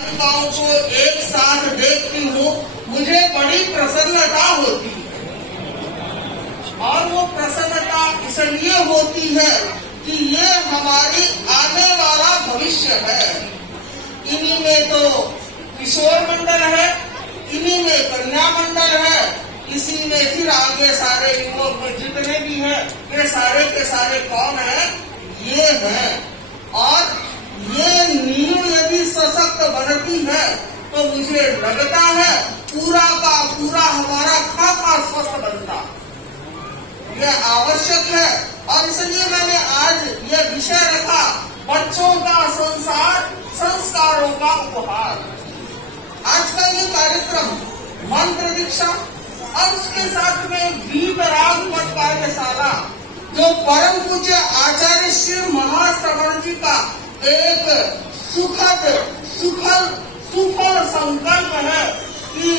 बालिकाओं को एक साथ देखती हूँ, मुझे बड़ी प्रसन्नता होती है। और वो प्रसन्नता इसलिए होती है कि ये हमारी आने वाला भविष्य है। इन्हीं में तो किशोर मंडल है, इन्हीं में कन्या मंडल है, इसी में फिर आगे सारे युवक जितने भी हैं, ये सारे के सारे कौन है? ये है। और ये नींव यदि सशक्त बनती है तो मुझे लगता है पूरा का पूरा हमारा खाका स्वस्थ बनता। यह आवश्यक है और इसलिए मैंने आज यह विषय रखा, बच्चों का संसार, संस्कारों का उपहार। आज का ये कार्यक्रम मंत्र दीक्षा और उसके साथ में गीत राग मठ कार्यशाला, जो परम पूज्य आचार्य श्री महाश्रवण जी का एक सुफल संकल्प है कि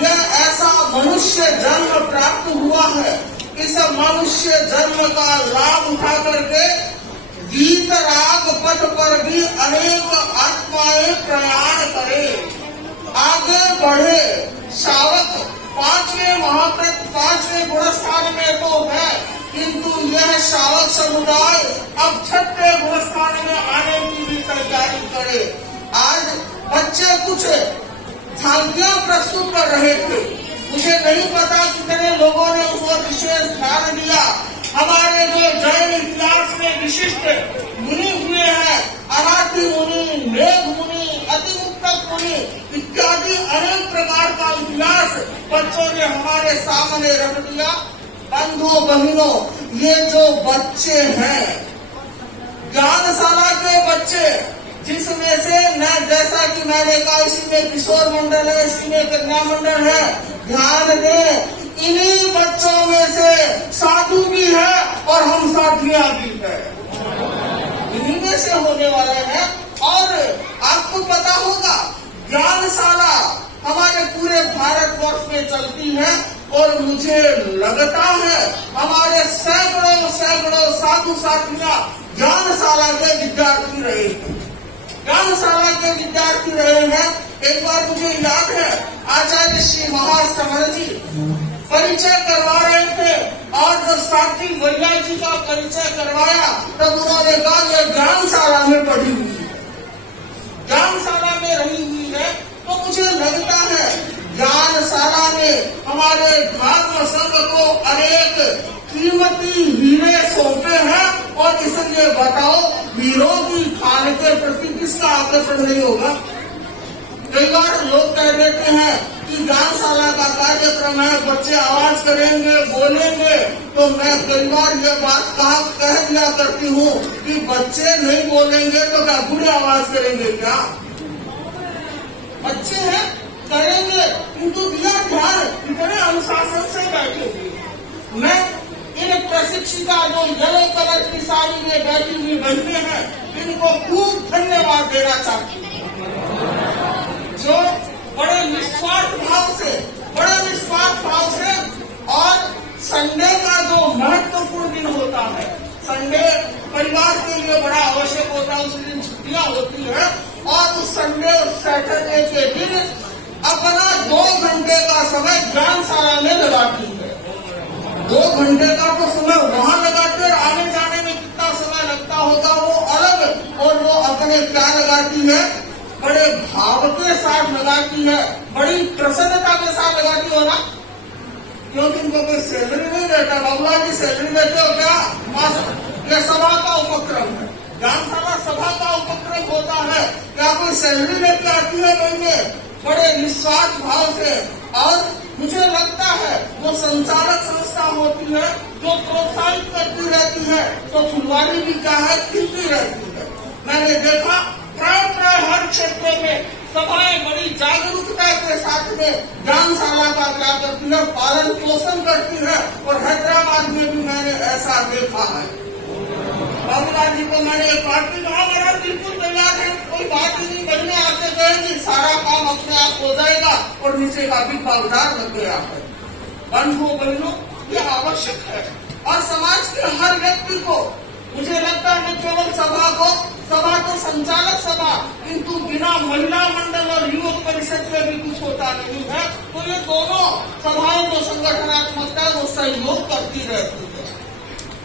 यह ऐसा मनुष्य जन्म प्राप्त हुआ है, इस मनुष्य जन्म का लाभ उठा करके गीत राग पथ पर भी अनेक आत्माएं प्रयाण करे, आगे बढ़े। शावक पांचवें गुणस्थान में तो है, किंतु यह शावक समुदाय अब छठे गुणस्थान में आने की भी तैयारी करे। आज बच्चे कुछ झांकियां प्रस्तुत कर रहे थे, मुझे नहीं पता कितने लोगों ने उस पर विशेष ध्यान दिया। हमारे जो जैन इतिहास में विशिष्ट मुनि हुए हैं, अनाथि मुनि, मेघ मुनि, अतिमुक्तक मुनि इत्यादि अनेक प्रकार का इतिहास बच्चों ने हमारे सामने रख दिया। बंधुओं बहनों, ये जो बच्चे हैं, ज्ञानशाला के बच्चे, जिसमें से न जैसा कि मैंने कहा इसी में किशोर मंडल है, इसी में कन्या मंडल है, ध्यान दें, इन्हीं बच्चों में से साधु भी है और हम साधिया भी है, इन्हीं में से होने वाले हैं। और आपको पता होगा ज्ञानशाला हमारे पूरे भारतवर्ष में चलती है और मुझे लगता है हमारे सैकड़ों साधु साथियां ज्ञानशाला के विद्यार्थी रहे हैं, ज्ञानशाला के विद्यार्थी रहे हैं। एक बार मुझे याद है आचार्य श्री महाश्रवण जी परिचय करवा रहे थे और जब साथी वैया जी का परिचय करवाया तब उन्होंने कहा यह ज्ञानशाला में पढ़ी हुई है, ज्ञानशाला में रही हुई है। तो मुझे लगता है ज्ञानशाला ने हमारे धर्म संघ को अनेक कीमती हीरे सौंपे हैं। और इसलिए बताओ, हीरों की खान के प्रति किसका आकर्षण नहीं होगा? कई बार लोग कह देते हैं कि ज्ञानशाला का कार्यक्रम है, बच्चे आवाज करेंगे, बोलेंगे, तो मैं कई बार ये बात कह दिया करती हूँ कि बच्चे नहीं बोलेंगे तो क्या बुरी आवाज करेंगे क्या? बच्चे हैं, करेंगे, किंतु दिया ध्यान इतने अनुशासन से बैठे हुए। मैं इन प्रशिक्षिका जो येलो कलर की साड़ी में बैठी हुई बहने हैं, इनको खूब धन्यवाद देना चाहती हूँ, जो बड़े निस्वार्थ भाव से और संडे का जो महत्वपूर्ण दिन होता है, संडे परिवार के लिए बड़ा आवश्यक होता है, उस दिन छुट्टियां होती है और उस संडे और सैटरडे के दिन अपना 2 घंटे का समय ज्ञानशाला में लगाती है। 2 घंटे का तो समय वहाँ लगाते, आने जाने में कितना समय लगता होगा वो अलग, और वो अपने क्या लगाती है, बड़े भाव के साथ लगाती है, बड़ी प्रसन्नता के साथ लगाती हो ना, क्योंकि इनको कोई सैलरी नहीं देता। बाबूला जी सैलरी देते हो क्या? यह सभा का उपक्रम है, ज्ञानशाला सभा का उपक्रम होता है, क्या कोई सैलरी लेके आती है? नहीं, बड़े निस्वार्थ भाव से। और मुझे लगता है वो संचालक संस्था होती है जो प्रोत्साहित करती रहती है, तो फुलवारी भी क्या है, खिलती रहती है। मैंने देखा प्राय हर क्षेत्र में सभाएं बड़ी जागरूकता के साथ में ज्ञानशाला का क्या करती है, पालन पोषण करती है। और हैदराबाद में भी मैंने ऐसा देखा है। बाबूलाल जी को मैंने एक पार्टी कहा, मेरा बिल्कुल तैयार है, कोई बात ही नहीं, बनने आते कहेंगे, सारा काम अपने आप हो जाएगा और नीचे का भी भागीदार लग गया है। बंधुओं बहनों, ये आवश्यक है और समाज के हर व्यक्ति को, मुझे लगता है न केवल सभा को, सभा तो संचालक सभा, किंतु बिना महिला मंडल और युवक परिषद के भी कुछ होता नहीं है। तो ये दोनों सभाएं जो संगठनात्मकता है वो सहयोग करती रहती है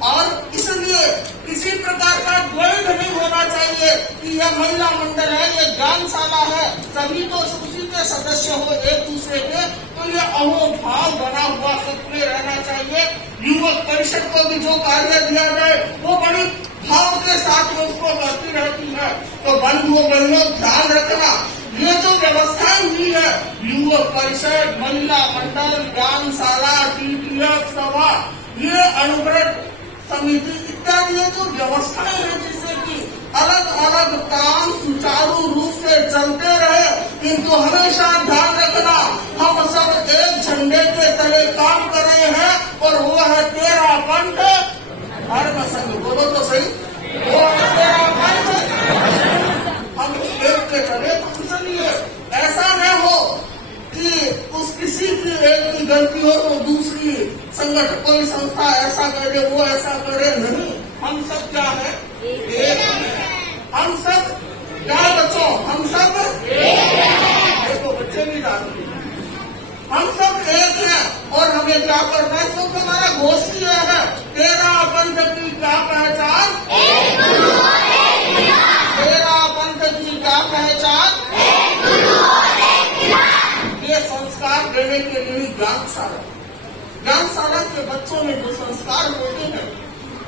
और इसलिए किसी प्रकार का द्वैध नहीं होना चाहिए कि यह महिला मंडल है, ये ज्ञानशाला है, सभी तो उसी के सदस्य हो एक दूसरे के, तो ये अहोभाव बना हुआ सक्रिय रहना चाहिए। युवक परिषद को भी जो कार्य दिया जाए वो बड़ी भाव के साथ में उसको करती रहती है। तो बंधुओं बहनों ध्यान रखना, ये जो व्यवस्थाएं हुई है, युवक परिषद, महिला मंडल, ज्ञानशाला, टीटीएफ सभा, ये अनुव्रत समिति इत्यादि ये जो व्यवस्थाएं हैं जिससे कि अलग अलग काम सुचारू रूप से चलते रहे, किंतु हमेशा ध्यान रखना हम सब एक झंडे के तले काम कर रहे हैं और वो है तेरा पंथ धर्म संघ। बोलो तो सही, वो है तेरा पंथ हम एक के तले। तो इसलिए ऐसा न हो कि उस किसी की एक की गलती हो तो दूसरी संगठन कोई संस्था ऐसा करे वो ऐसा करे, नहीं। हम सब क्या है, एक है। हम सब क्या बच्चों, हम सब देखो बच्चे भी जानते हैं हम सब एक हैं और हमें क्या करना है, क्योंकि हमारा घोष ही है तेरा पंथ की क्या पहचान, तेरा पंथ की क्या पहचान। ये संस्कार देने के लिए ज्ञानशाला के बच्चों में जो संस्कार होते हैं,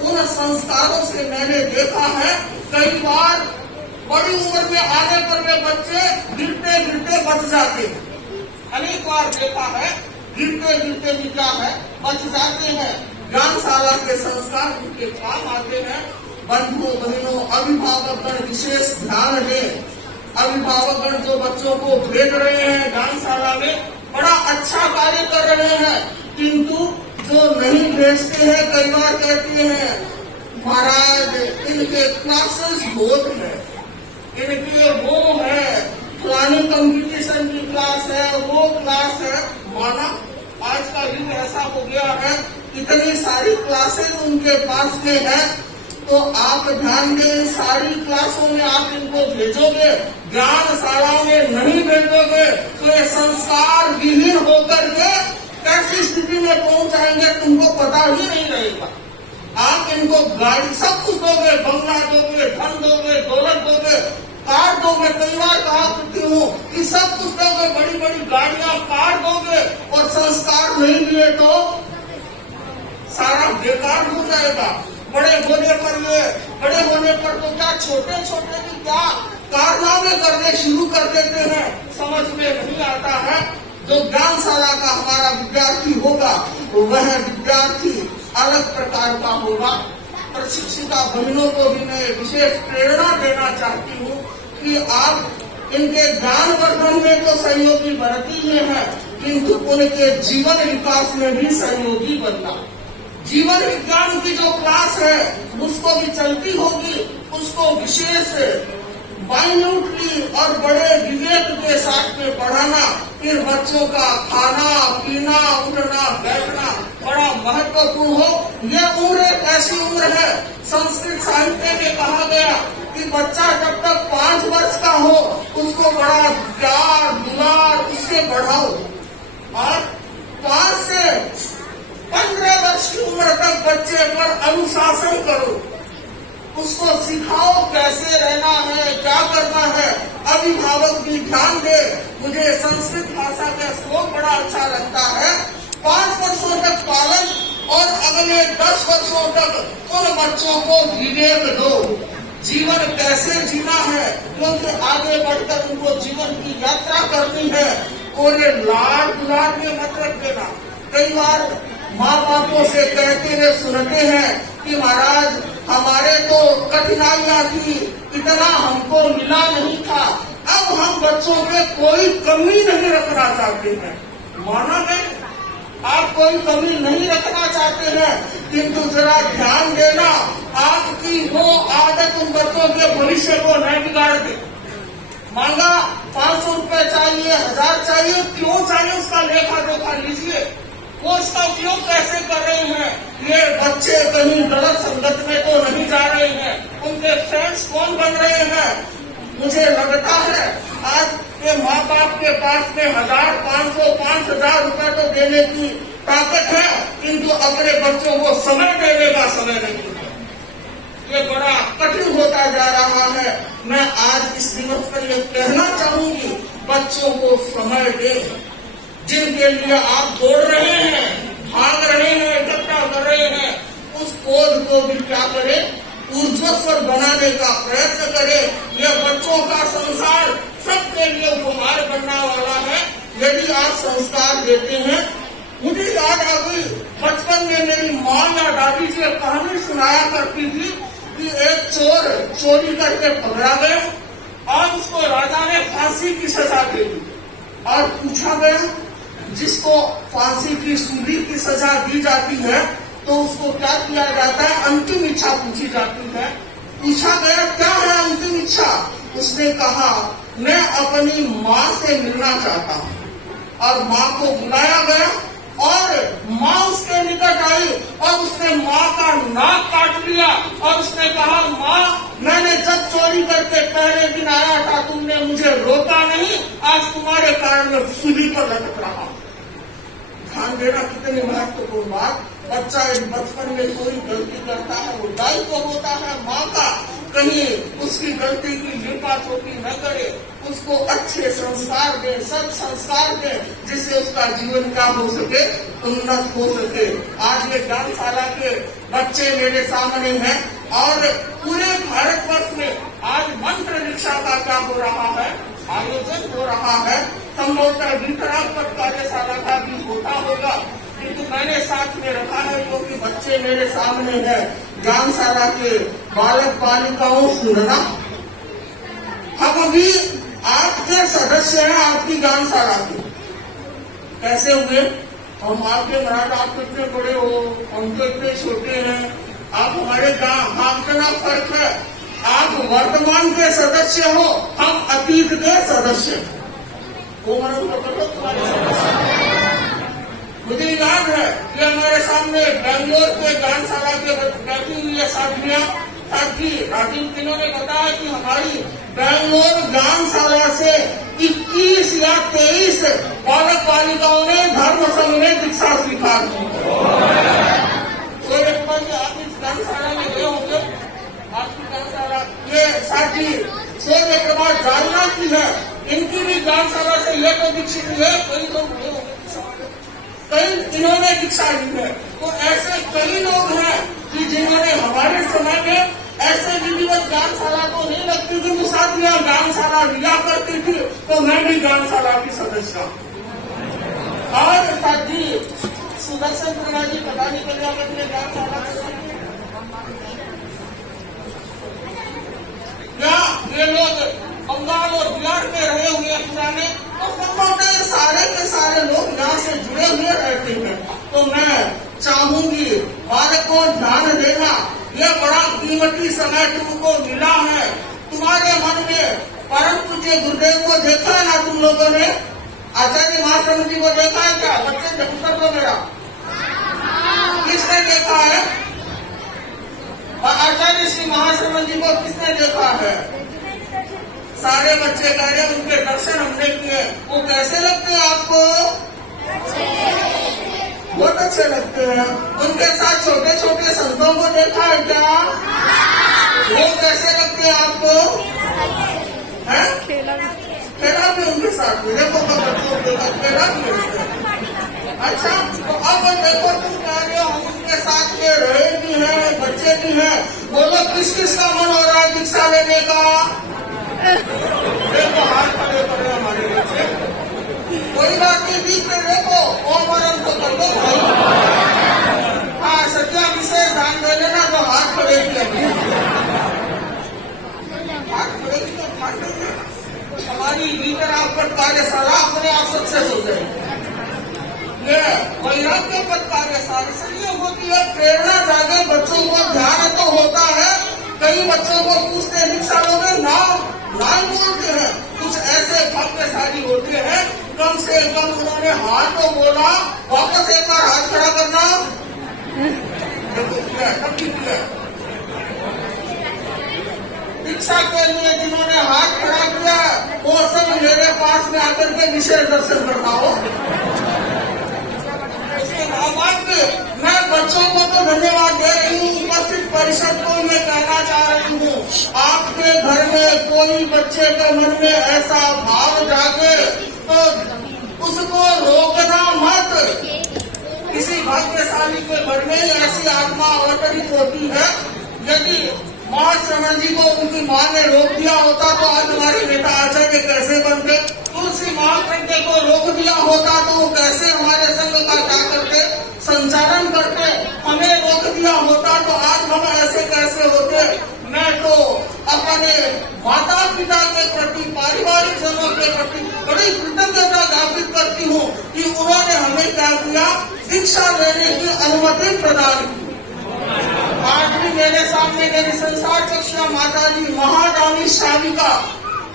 उन संस्कारों से मैंने देखा है कई बार बड़ी उम्र में आने पर वे बच्चे गिरते गिरते बच जाते हैं। अनेक बार देखा है गिरते गिरते भी क्या है बच जाते हैं। ज्ञानशाला के संस्कार उनके काम आते हैं। बंधुओं बहनों अभिभावकगण विशेष ध्यान दें। अभिभावकगण जो बच्चों को भेज रहे हैं ज्ञानशाला में बड़ा अच्छा कार्य कर रहे हैं, किंतु जो नहीं भेजते हैं कई बार कहते हैं महाराज इनके क्लासेस बहुत है, इनके वो है, फलानी कंपटीशन की क्लास है, वो क्लास है। माना आज का युग ऐसा हो गया है, इतनी सारी क्लासेस उनके पास में है, तो आप ध्यान दें सारी क्लासों में आप इनको भेजोगे, ज्ञानशाला में नहीं भेजोगे तो ये संस्कार विहीन होकर के कैसी स्थिति में पहुंच जाएंगे तुमको पता ही नहीं रहेगा। आप इनको गाड़ी सब कुछ दोगे, बंगला दोगे, धन दोगे, दौलत दोगे, कार दोगे, कई बार कहा करती हूँ कि सब कुछ दोगे, बड़ी बड़ी गाड़ियां कार दोगे और संस्कार नहीं दिए तो सारा बेकार हो जाएगा। बड़े होने पर तो क्या छोटे छोटे भी क्या कारनामे करने शुरू कर देते हैं, समझ में नहीं आता है। जो ज्ञानशाला का हमारा विद्यार्थी होगा वह विद्यार्थी अलग प्रकार का होगा। प्रशिक्षिका बहनों को भी मैं विशेष प्रेरणा देना चाहती हूँ कि आप इनके ज्ञानवर्धन में तो सहयोगी बनती ही है, किंतु उनके जीवन विकास में भी सहयोगी बनना। जीवन विज्ञान की जो क्लास है उसको भी चलती होगी, उसको विशेष माइन्यूटली और बड़े विवेक के साथ में पढ़ाना। फिर बच्चों का खाना पीना उठना बैठना बड़ा महत्वपूर्ण हो। यह उम्र एक ऐसी उम्र है, संस्कृत साहित्य में कहा गया कि बच्चा जब तक 5 वर्ष का हो उसको बड़ा प्यार दुलार उससे बढ़ाओ और 5 से 15 वर्ष की उम्र तक बच्चे पर अनुशासन करो, उसको सिखाओ कैसे रहना है, क्या करना है। अभिभावक भी ध्यान दे। मुझे संस्कृत भाषा का श्लोक बड़ा अच्छा लगता है, 5 वर्षों तक पालन और अगले 10 वर्षों तक उन बच्चों को विवेक दो, जीवन कैसे जीना है, क्योंकि आगे बढ़कर उनको जीवन की यात्रा करनी है। और ये लाड दुलार में मत रख देना। कई बार माँ बापों से कहते हुए सुनते हैं कि महाराज हमारे तो कठिनाइयाँ थी, इतना हमको मिला नहीं था, अब हम बच्चों में कोई कमी नहीं रखना चाहते हैं। माना नहीं, आप कोई कमी नहीं रखना चाहते हैं, किंतु जरा ध्यान देना आपकी वो आदत उन बच्चों के भविष्य को नहीं बिगाड़ दे। मांगा 500 रुपए चाहिए, 1000 चाहिए, क्यों चाहिए उसका लेखा जोखा लीजिए। वो इसका उपयोग कैसे कर रहे हैं। ये बच्चे कहीं गलत संगत में तो नहीं जा रहे हैं, उनके फ्रेंड्स कौन बन रहे हैं। मुझे लगता है आज के माँ बाप के पास में 1000, 500, 5000 रुपए तो देने की ताकत है, किंतु अपने बच्चों को समय देने का समय नहीं है। ये बड़ा कठिन होता जा रहा है। मैं आज इस दिवस पर यह कहना चाहूंगी, बच्चों को समय दें। जिनके लिए आप दौड़ रहे हैं, भाग रहे हैं, इकट्ठा कर रहे हैं, उस पौध को भी क्या करें, ऊर्ध्वस्वर बनाने का प्रयत्न करें। यह बच्चों का संसार सबके लिए उपहार बनने वाला है यदि आप संस्कार देते हैं। मुझे याद आ गई, बचपन में मेरी माँ या दादी जी कहानी सुनाया करती थी कि एक चोर चोरी करके पकड़ा गया और उसको राजा ने फांसी की सजा दे दी। और पूछा गया, जिसको फांसी की सूली की सजा दी जाती है तो उसको क्या किया जाता है, अंतिम इच्छा पूछी जाती है। पूछा गया क्या है अंतिम इच्छा, उसने कहा मैं अपनी माँ से मिलना चाहता हूँ। और माँ को बुलाया गया और माँ उसके निकट आई और उसने माँ का नाक काट लिया और उसने कहा, माँ मैंने जब चोरी करके पहले दिन आया था तुमने मुझे रोका नहीं, आज तुम्हारे कारण मैं सूली पर लटक रहा हूँ। ध्यान देना कितनी महत्वपूर्ण बात। बच्चा यदि बचपन में कोई गलती करता है, वो दायित्व होता है माँ का, कहीं उसकी गलती की निपा चोटी न करे, उसको अच्छे संस्कार दे, सद संस्कार दे, जिससे उसका जीवन क्या हो सके, उन्नत हो सके। आज ये ज्ञानशाला के बच्चे मेरे सामने हैं और पूरे भारतवर्ष में आज मंत्र दीक्षा का क्या हो रहा है, आयोजन हो रहा है। संभवतः वितरागपट कार्यशाला का भी होता होगा, किंतु मैंने साथ में रखा है क्योंकि बच्चे मेरे सामने हैं। ज्ञानशाला के बालक बालिकाओं सुनना, हम अभी आपके सदस्य हैं आपकी ज्ञानशाला के। कैसे हुए हम आपके, महाराज आप कितने बड़े हो, हम तो इतने छोटे हैं, आप हमारे गाँव, हाँ इतना फर्क है। आप वर्तमान के सदस्य हो, हम अतीत के सदस्य हैं। वो मुझे याद है कि हमारे सामने बेंगलोर के ज्ञानशाला के बैठी हुई है साथी राजीव, इन्होंने बताया कि हमारी बेंगलोर ज्ञानशाला से 21 या 23 बालक बालिकाओं ने धर्म संघ में दीक्षा स्वीकार की। आप इस ज्ञानशाला में गए होंगे, आपकी ज्ञानशाला ये साथी सोने के बाद जानना की है, इनकी भी ज्ञानशाला से ये तो दीक्षित है, कई लोग हुए होंगे, कई इन्होंने दीक्षा ली है। तो ऐसे कई लोग हैं कि जिन्होंने हमारे समय में ऐसे विधिवत ज्ञानशाला तो नहीं लगती थी, वो साथियां ज्ञानशाला लिया करती थी, तो मैं भी ज्ञानशाला की सदस्य हूँ। और साथी सुदर्शन प्रभा जी पता नहीं कल्याण अपने ज्ञानशाला क्या ये लोग बंगाल और बिहार में रहे हुए हैं पुराने, तो संभवतः सारे के सारे लोग यहाँ से जुड़े हुए रहते हैं। तो मैं चाहूंगी बालकों ध्यान देना, ये बड़ा कीमती समय तुमको मिला है। तुम्हारे मन में परम पूज्य गुरुदेव को देखा है ना तुम लोगों ने, आचार्य महाशरण जी को देखा है क्या, बच्चे ने उत्तर दो मेरा, किसने देखा है, और आचार्य श्री महाशरण जी को किसने देखा है। सारे बच्चे कह रहे हैं उनके दर्शन हमने किए, वो कैसे लगते हैं आपको, बहुत अच्छे लगते हैं। उनके साथ छोटे छोटे संतों को देखा है क्या, वो कैसे लगते हैं आपको, है? खेला भी उनके साथ, मेरे को बच्चों के साथ खेला भी। अच्छा, तो अब देखो तुम कह रहे हो हम उनके साथ के रहे भी हैं, बच्चे भी हैं, बोलो किस किस का मन हो रहा है दीक्षा लेने का, देखो हाथ खड़े करे हमारे बच्चे, कोई बात नहीं, बीच में देखो ओम वरम तो कर दो भाई। हाँ सत्या विशेष ध्यान दे लेना, तो हाथ खड़े किए, हाथ खड़े किए, हमारी वितरागपट कार्यशाला अपने आप सक्सेस हो जाएगी। ये वैराग्य पद कार्यशाला इसलिए होती है, प्रेरणा जागे, बच्चों को ध्यान तो होता है। कई बच्चों को पूछते हैं दीक्षा लोगे, नाम बोलते हैं, कुछ ऐसे भाग्यशाली होते हैं कम से कम उन्होंने हाथ तो बोला, वापस एक बार हाथ हाथ खड़ा करना। दीक्षा के लिए जिन्होंने हाथ खड़ा किया वो सब मेरे पास में आकर के विशेष दर्शन करना हो। इसके बाद मैं बच्चों को तो धन्यवाद दे रही हूँ, उपस्थित परिषद को मैं कहना चाह रही हूँ, आपके घर में कोई बच्चे के मन में ऐसा भाव जागे तो उसको रोकना मत। किसी भाग्यशाली के घर में ऐसी आत्मा अवतरित होती है। यदि महाश्रवण जी को उनकी माँ ने रोक दिया होता तो आज हमारे बेटा आचार्य कैसे बनते। तुलसी महाप्रज्ञ को रोक दिया होता तो वो कैसे हमारे संघ का क्या करते, संचालन करते। हमें रोक दिया होता तो आज हम ऐसे कैसे होते। मैं तो अपने माता पिता के प्रति, पारिवारिक जनों के प्रति बड़ी कृतज्ञता ज्ञापित करती हूँ कि उन्होंने हमें क्या किया, दीक्षा लेने की अनुमति प्रदान की। आज भी मेरे सामने मेरी संसार कक्षा माता जी महादानी शाविका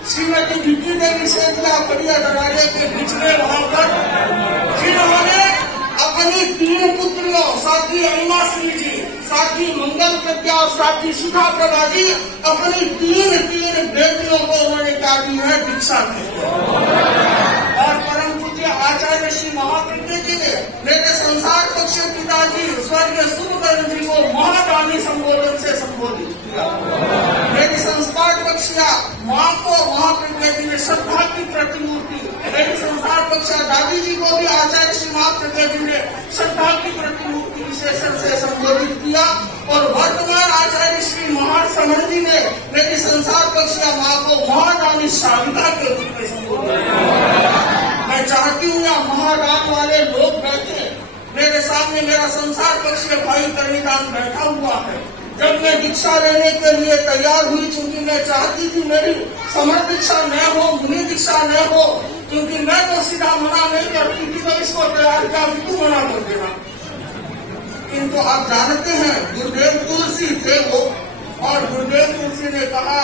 श्रीमती विकी देवी सेठिया बढ़िया दरारे के बीच में वहाँ पर जिन्होंने अपनी 3 पुत्रियों साथी अनिमा सिंह जी, साथी मंगल प्रज्ञा और साथी सुधा प्रभा जी, अपनी 3 बेटियों को उन्होंने क्या दी है, दीक्षा दी। और परम पूज्य आचार्य श्री महाप्रज्ञ जी ने मेरे संसार पक्ष पिताजी स्वर्गीय शुभकर्ण जी को महादानी संबोधन से संबोधित किया। मेरी संस्कार पक्षिया माँ को महाप्रज्ञ जी ने श्रद्धा की प्रतिमूर्ति, मेरी संसार पक्षा दादी जी को भी आचार्य श्री महाप्रज्ञ जी ने श्रद्धा की प्रतिमूर्ति विशेषण से संबोधित किया। और वर्तमान आचार्य श्री महाश्रवण जी ने मेरी संसार पक्षिया माँ को महादानी शाविका के रूप में संबोधित किया। मैं चाहती हूँ यहाँ महादान वाले लोग बैठे, मेरे सामने मेरा संसार पक्षीय भाई करणीदान बैठा हुआ है। जब मैं दीक्षा लेने के लिए तैयार हुई, चूंकि मैं चाहती थी मेरी समर दीक्षा न हो, मुनि दीक्षा न हो, क्योंकि मैं तो सीधा मना नहीं करती थी, तो इसको तैयार किया कि तू मना कर देना। किंतु आप जानते हैं गुरुदेव तुलसी थे वो, और गुरुदेव तुलसी ने कहा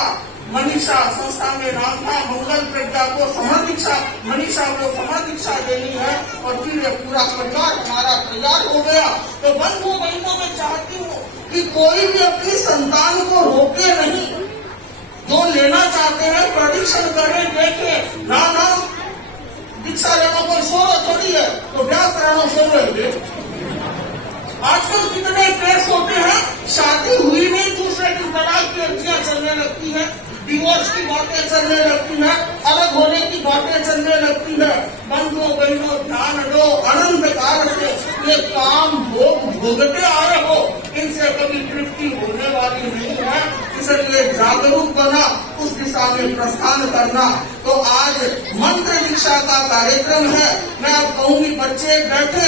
मनीषा संस्था में नाम था, मंगल प्रज्ञा को समर दीक्षा, मनीषा को समर दीक्षा देनी है। और फिर पूरा परिवार हमारा तैयार हो गया। तो बंधुओं बहनों में चाहती हूँ कि कोई भी अपनी संतान को रोके नहीं। जो लेना चाहते हैं प्रदीक्षण करें, देखें। ना दीक्षा लेना कोई सोलो थोड़ी है, तो क्या कराना सोलो है। आजकल कितने केस होते हैं, शादी हुई नहीं, दूसरे की तलाक की अर्जियां चलने लगती है, डिवोर्स की बातें चलने लगती है, अलग होने की बातें चलने लगती है। बंधुओं बहनों ध्यान दो, अनंत काल से ये काम भोग भोगते आ रहे हो, इनसे कभी तृप्ति होने वाली नहीं है। इसलिए जागरूक बना, उस दिशा में प्रस्थान करना। तो आज मंत्र दीक्षा का कार्यक्रम है। मैं अब कहूँगी बच्चे बैठे